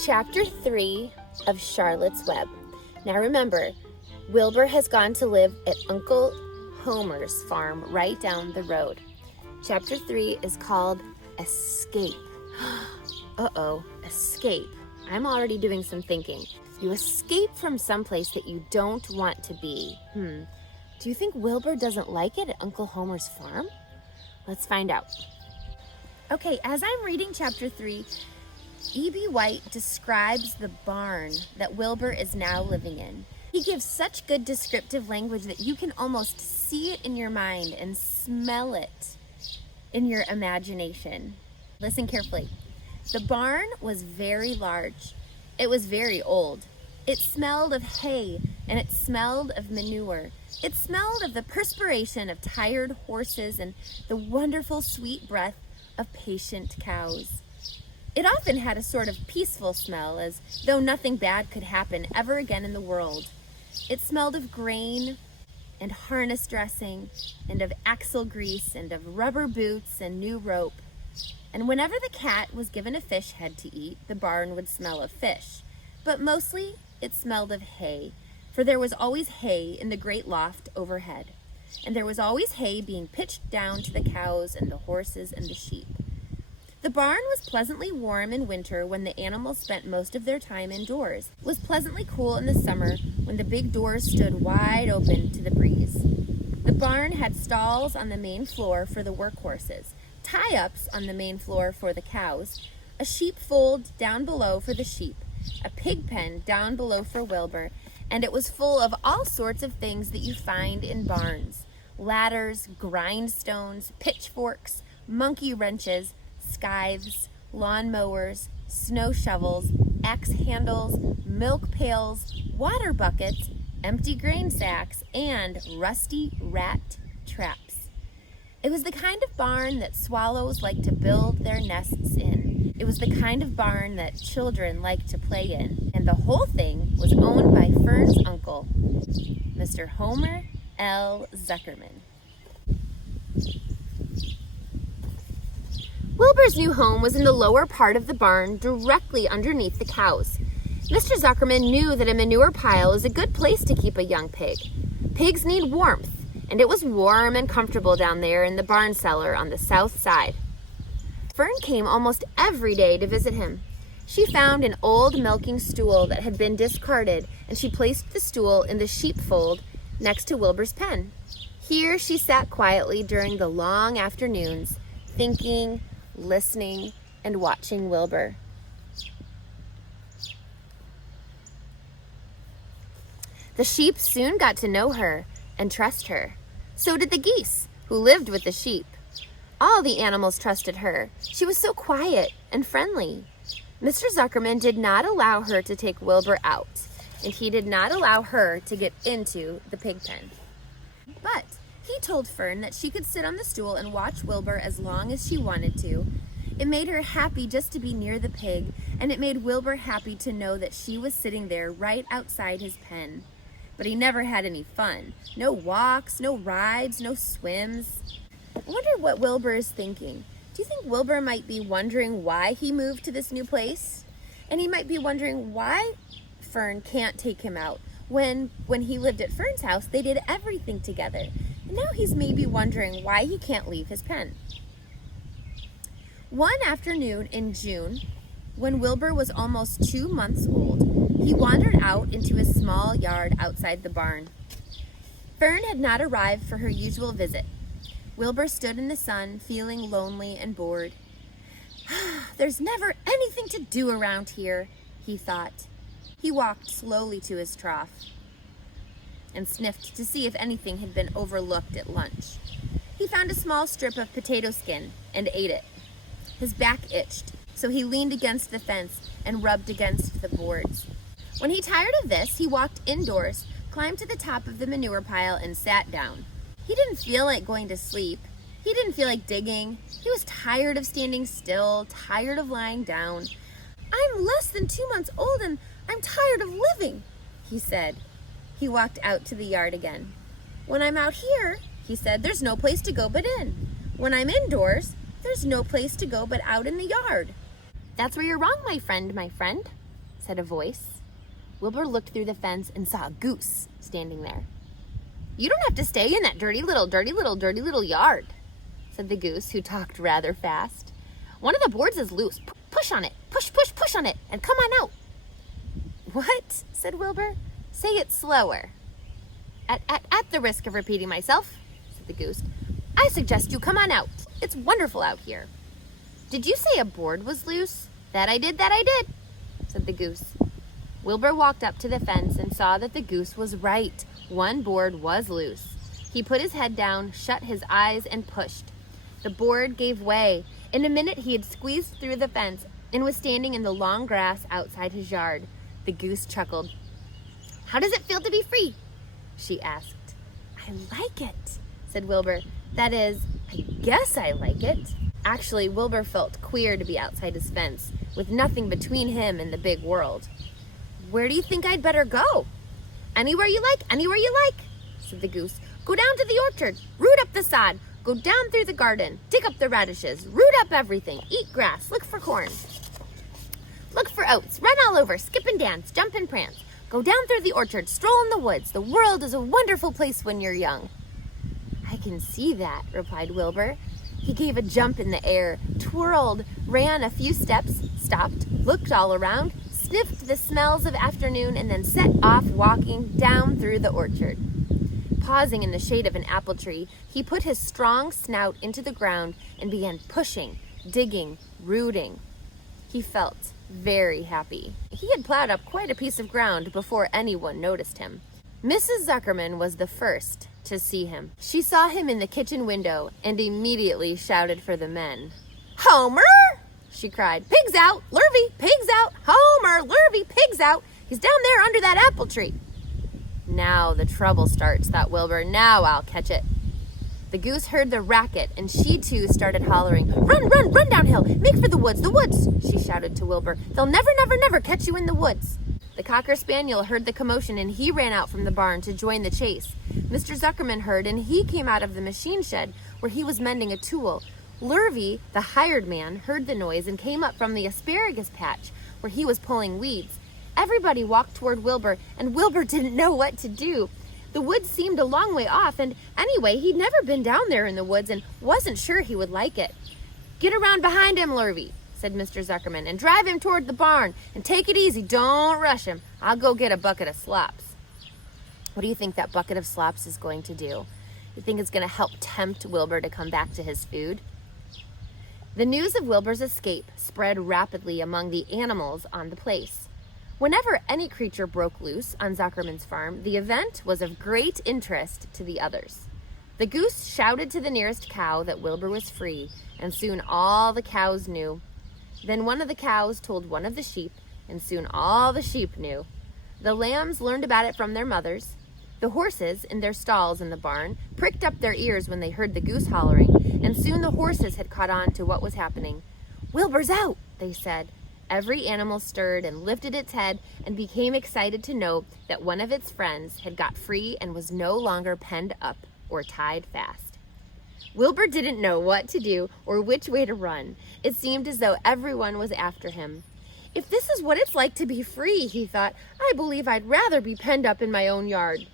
Chapter 3 of Charlotte's Web. Now remember, Wilbur has gone to live at Uncle Homer's farm right down the road. Chapter 3 is called Escape. Escape. I'm already doing some thinking. You escape from someplace that you don't want to be. Do you think Wilbur doesn't like it at Uncle Homer's farm? Let's find out. Okay, as I'm reading Chapter 3, E.B. White describes the barn that Wilbur is now living in. He gives such good descriptive language that you can almost see it in your mind and smell it in your imagination. Listen carefully. The barn was very large. It was very old. It smelled of hay and it smelled of manure. It smelled of the perspiration of tired horses and the wonderful sweet breath of patient cows. It often had a sort of peaceful smell, as though nothing bad could happen ever again in the world. It smelled of grain and harness dressing and of axle grease and of rubber boots and new rope. And whenever the cat was given a fish head to eat, the barn would smell of fish. But mostly it smelled of hay, for there was always hay in the great loft overhead. And there was always hay being pitched down to the cows and the horses and the sheep. The barn was pleasantly warm in winter when the animals spent most of their time indoors. It was pleasantly cool in the summer when the big doors stood wide open to the breeze. The barn had stalls on the main floor for the work horses, tie-ups on the main floor for the cows, a sheepfold down below for the sheep, a pig pen down below for Wilbur, and it was full of all sorts of things that you find in barns: ladders, grindstones, pitchforks, monkey wrenches, scythes, lawn mowers, snow shovels, axe handles, milk pails, water buckets, empty grain sacks, and rusty rat traps. It was the kind of barn that swallows like to build their nests in. It was the kind of barn that children like to play in. And the whole thing was owned by Fern's uncle, Mr. Homer L. Zuckerman. Wilbur's new home was in the lower part of the barn, directly underneath the cows. Mr. Zuckerman knew that a manure pile is a good place to keep a young pig. Pigs need warmth, and it was warm and comfortable down there in the barn cellar on the south side. Fern came almost every day to visit him. She found an old milking stool that had been discarded, and she placed the stool in the sheepfold next to Wilbur's pen. Here she sat quietly during the long afternoons, thinking, listening, and watching Wilbur. The sheep soon got to know her and trust her. So did the geese, who lived with the sheep. All the animals trusted her. She was so quiet and friendly. Mr. Zuckerman did not allow her to take Wilbur out, and he did not allow her to get into the pig pen. But he told Fern that she could sit on the stool and watch Wilbur as long as she wanted to. It made her happy just to be near the pig, and it made Wilbur happy to know that she was sitting there right outside his pen. But he never had any fun. No walks, no rides, no swims. I wonder what Wilbur is thinking. Do you think Wilbur might be wondering why he moved to this new place? And he might be wondering why Fern can't take him out. When he lived at Fern's house, they did everything together. And now he's maybe wondering why he can't leave his pen. One afternoon in June, when Wilbur was almost 2 months old, he wandered out into his small yard outside the barn. Fern had not arrived for her usual visit. Wilbur stood in the sun, feeling lonely and bored. "There's never anything to do around here," he thought. He walked slowly to his trough and sniffed to see if anything had been overlooked at lunch. He found a small strip of potato skin and ate it. His back itched, so he leaned against the fence and rubbed against the boards. When he tired of this, he walked indoors, climbed to the top of the manure pile, and sat down. He didn't feel like going to sleep. He didn't feel like digging. He was tired of standing still, tired of lying down. "I'm less than 2 months old and I'm tired of living," he said. He walked out to the yard again. "When I'm out here," he said, "there's no place to go but in. When I'm indoors, there's no place to go but out in the yard." "That's where you're wrong, my friend, my friend," said a voice. Wilbur looked through the fence and saw a goose standing there. You don't have to stay in that dirty little yard, said the goose, who talked rather fast. One of the boards is loose. Push on it. Push on it, and come on out. What? Said Wilbur. Say it slower. At the risk of repeating myself, said the goose, I suggest you come on out. It's wonderful out here. Did you say a board was loose? That I did, said the goose. Wilbur walked up to the fence and saw that the goose was right. One board was loose. He put his head down, shut his eyes, and pushed. The board gave way. In a minute, he had squeezed through the fence and was standing in the long grass outside his yard. The goose chuckled. How does it feel to be free? She asked. I like it, said Wilbur. That is, I guess I like it. Actually, Wilbur felt queer to be outside his fence, with nothing between him and the big world. Where do you think I'd better go? Anywhere you like, said the goose. Go down to the orchard, root up the sod, go down through the garden, dig up the radishes, root up everything, eat grass, look for corn. Look for oats, run all over, skip and dance, jump and prance. Go down through the orchard, stroll in the woods. The world is a wonderful place when you're young. I can see that, replied Wilbur. He gave a jump in the air, twirled, ran a few steps, stopped, looked all around, sniffed the smells of afternoon, and then set off walking down through the orchard. Pausing in the shade of an apple tree, he put his strong snout into the ground and began pushing, digging, rooting. He felt very happy. He had plowed up quite a piece of ground before anyone noticed him. Mrs. Zuckerman was the first to see him. She saw him in the kitchen window and immediately shouted for the men. Homer! She cried. Pigs out! Lurvy! Pigs out! Homer! Lurvy! Pigs out! He's down there under that apple tree. Now the trouble starts, thought Wilbur. Now I'll catch it. The goose heard the racket, and she too started hollering. Run downhill! Make for the woods, she shouted to Wilbur. They'll never catch you in the woods. The Cocker Spaniel heard the commotion, and he ran out from the barn to join the chase. Mr. Zuckerman heard, and he came out of the machine shed, where he was mending a tool. Lurvy, the hired man, heard the noise and came up from the asparagus patch, where he was pulling weeds. Everybody walked toward Wilbur, and Wilbur didn't know what to do. The woods seemed a long way off, and anyway, he'd never been down there in the woods and wasn't sure he would like it. Get around behind him, Lurvy, said Mr. Zuckerman, and drive him toward the barn, and take it easy, don't rush him. I'll go get a bucket of slops. What do you think that bucket of slops is going to do? You think it's going to help tempt Wilbur to come back to his food? The news of Wilbur's escape spread rapidly among the animals on the place. Whenever any creature broke loose on Zuckerman's farm, the event was of great interest to the others. The goose shouted to the nearest cow that Wilbur was free, and soon all the cows knew. Then one of the cows told one of the sheep, and soon all the sheep knew. The lambs learned about it from their mothers. The horses, in their stalls in the barn, pricked up their ears when they heard the goose hollering, and soon the horses had caught on to what was happening. Wilbur's out, they said. Every animal stirred and lifted its head and became excited to know that one of its friends had got free and was no longer penned up or tied fast. Wilbur didn't know what to do or which way to run. It seemed as though everyone was after him. If this is what it's like to be free, he thought, I believe I'd rather be penned up in my own yard.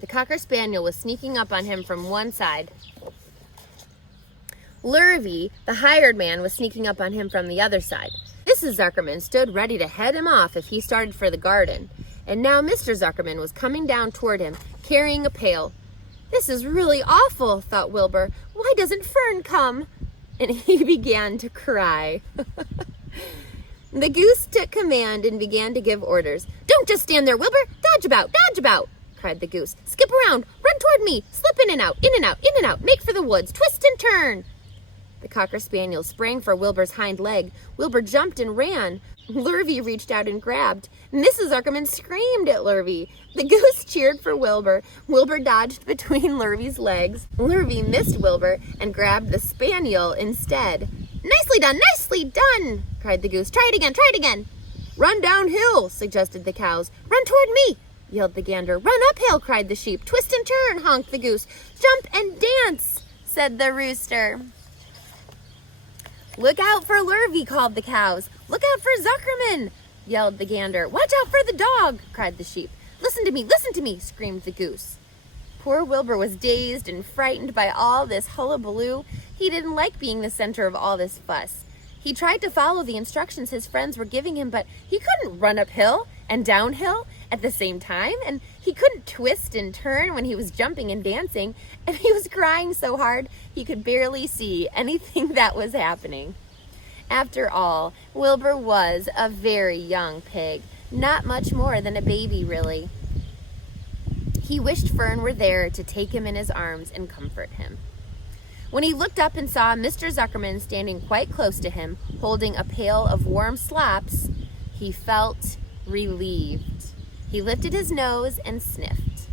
The Cocker Spaniel was sneaking up on him from one side. Lurvy, the hired man, was sneaking up on him from the other side. Mrs. Zuckerman stood ready to head him off if he started for the garden. And now Mr. Zuckerman was coming down toward him, carrying a pail. This is really awful, thought Wilbur. Why doesn't Fern come? And he began to cry. The goose took command and began to give orders. Don't just stand there, Wilbur. Dodge about, cried the goose. Skip around, run toward me, slip in and out, make for the woods, twist and turn. The Cocker Spaniel sprang for Wilbur's hind leg. Wilbur jumped and ran. Lurvy reached out and grabbed. Mrs. Zuckerman screamed at Lurvy. The goose cheered for Wilbur. Wilbur dodged between Lurvy's legs. Lurvy missed Wilbur and grabbed the spaniel instead. Nicely done, cried the goose. Try it again. Run downhill, suggested the cows. Run toward me, yelled the gander. Run uphill, cried the sheep. Twist and turn, honked the goose. Jump and dance, said the rooster. Look out for Lurvy, called the cows. Look out for Zuckerman. yelled the gander. "Watch out for the dog!" cried the sheep. Listen to me, screamed the goose. Poor Wilbur was dazed and frightened by all this hullabaloo. He didn't like being the center of all this fuss. He tried to follow the instructions his friends were giving him, but he couldn't run uphill and downhill at the same time, and he couldn't twist and turn when he was jumping and dancing, and he was crying so hard he could barely see anything that was happening. After all, Wilbur was a very young pig, not much more than a baby, really. He wished Fern were there to take him in his arms and comfort him. When he looked up and saw Mr. Zuckerman standing quite close to him, holding a pail of warm slops, he felt relieved. He lifted his nose and sniffed.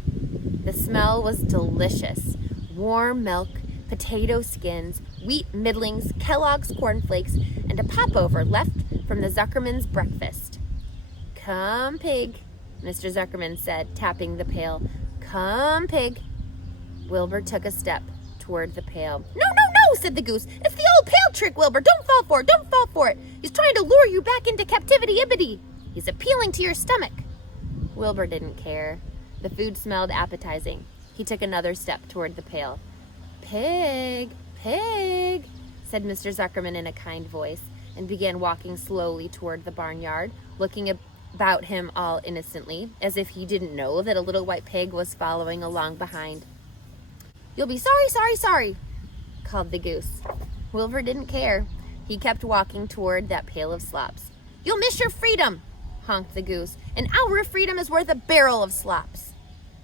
The smell was delicious. Warm milk, potato skins, wheat middlings, Kellogg's cornflakes, and a popover left from the Zuckerman's breakfast. "Come, pig," Mr. Zuckerman said, tapping the pail. "Come, pig." Wilbur took a step toward the pail. No, said the goose. "It's the old pail trick, Wilbur. Don't fall for it. He's trying to lure you back into captivity-ibbity. He's appealing to your stomach." Wilbur didn't care. The food smelled appetizing. He took another step toward the pail. "Pig, pig," said Mr. Zuckerman in a kind voice, and began walking slowly toward the barnyard, looking about him all innocently, as if he didn't know that a little white pig was following along behind. "You'll be sorry," called the goose. Wilbur didn't care. He kept walking toward that pail of slops. "You'll miss your freedom," honked the goose. "An hour of freedom is worth a barrel of slops."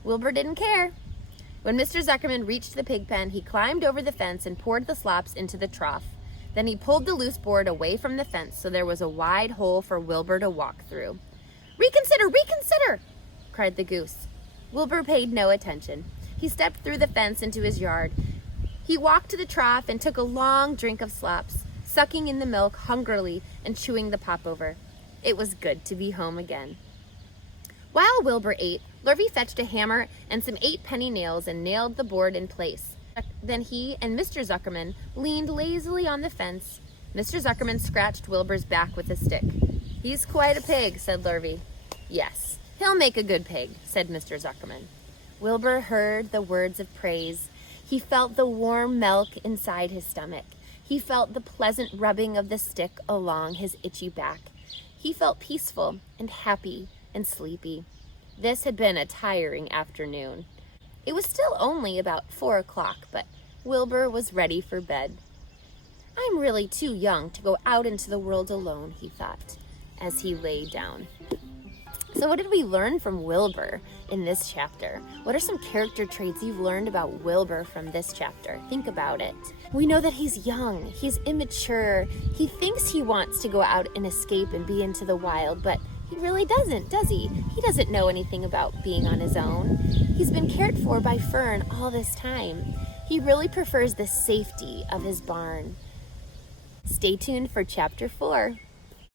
Wilbur didn't care. When Mr. Zuckerman reached the pig pen, he climbed over the fence and poured the slops into the trough. Then he pulled the loose board away from the fence so there was a wide hole for Wilbur to walk through. Reconsider, cried the goose. Wilbur paid no attention. He stepped through the fence into his yard. He walked to the trough and took a long drink of slops, sucking in the milk hungrily and chewing the popover. It was good to be home again. While Wilbur ate, Lurvy fetched a hammer and some 8 penny nails and nailed the board in place. Then he and Mr. Zuckerman leaned lazily on the fence. Mr. Zuckerman scratched Wilbur's back with a stick. "He's quite a pig," said Lurvy. "Yes, he'll make a good pig," said Mr. Zuckerman. Wilbur heard the words of praise. He felt the warm milk inside his stomach. He felt the pleasant rubbing of the stick along his itchy back. He felt peaceful and happy and sleepy. This had been a tiring afternoon. It was still only about 4 o'clock, but Wilbur was ready for bed. "I'm really too young to go out into the world alone," he thought, as he lay down. So what did we learn from Wilbur in this chapter? What are some character traits you've learned about Wilbur from this chapter? Think about it. We know that he's young, he's immature, he thinks he wants to go out and escape and be into the wild, but he really doesn't, does he? He doesn't know anything about being on his own. He's been cared for by Fern all this time. He really prefers the safety of his barn. Stay tuned for chapter 4.